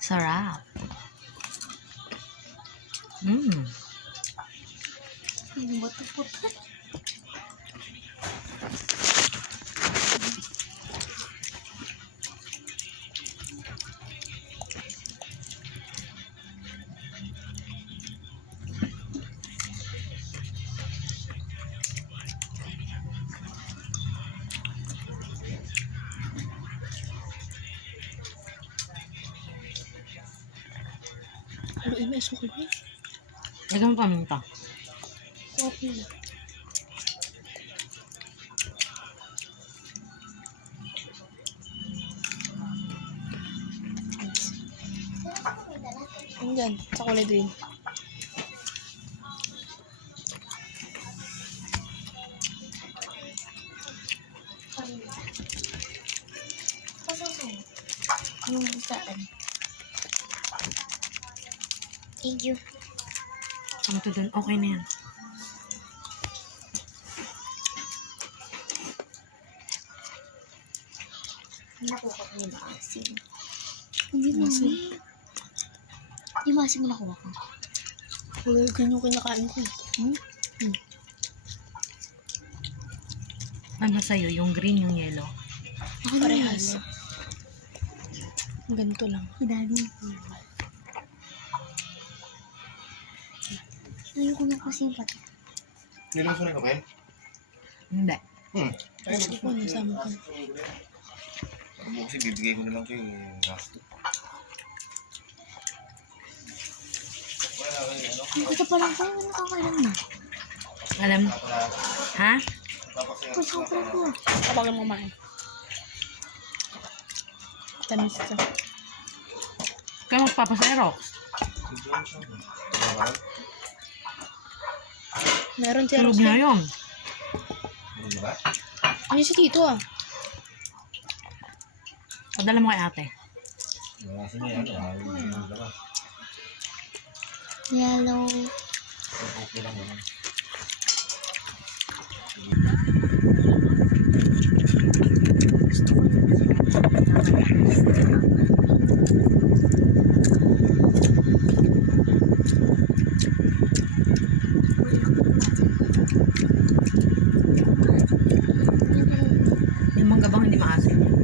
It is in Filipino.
Sarap. Mmm. Yung bato-bato. Ano ini asukal ba? Lagyan mo paminta. Coffee. Andyan, sa kulay green. Yung saan? Thank you. Ano to dun? Okay na yan. Nakuha ko yung maasim. Hindi maasim. Hindi maasim yung nakuha ko. Wala, ganyan kinakain ko. Ano sa'yo? Yung green, yung yellow? Parehas. Ganito lang. Daddy. Ayoko na kasi yung pati. Niluso na yung kape? Hindi. Gusto ko nasama ko. Ano kasi bibigay ko na lang kay gasto. Ito pa lang po, nakakailan na. Alam? Ha? Gusto ko pa lang po. Kapag ang mamahin. Tamis ito. Kaya magpapaserox. Meron siya. Tulog na yun. Ano ba? Ano si Tito ah? Padala mo kay ate. Wala sa niya, Yellow. okay lang naman. Yung manggabang hindi maasim.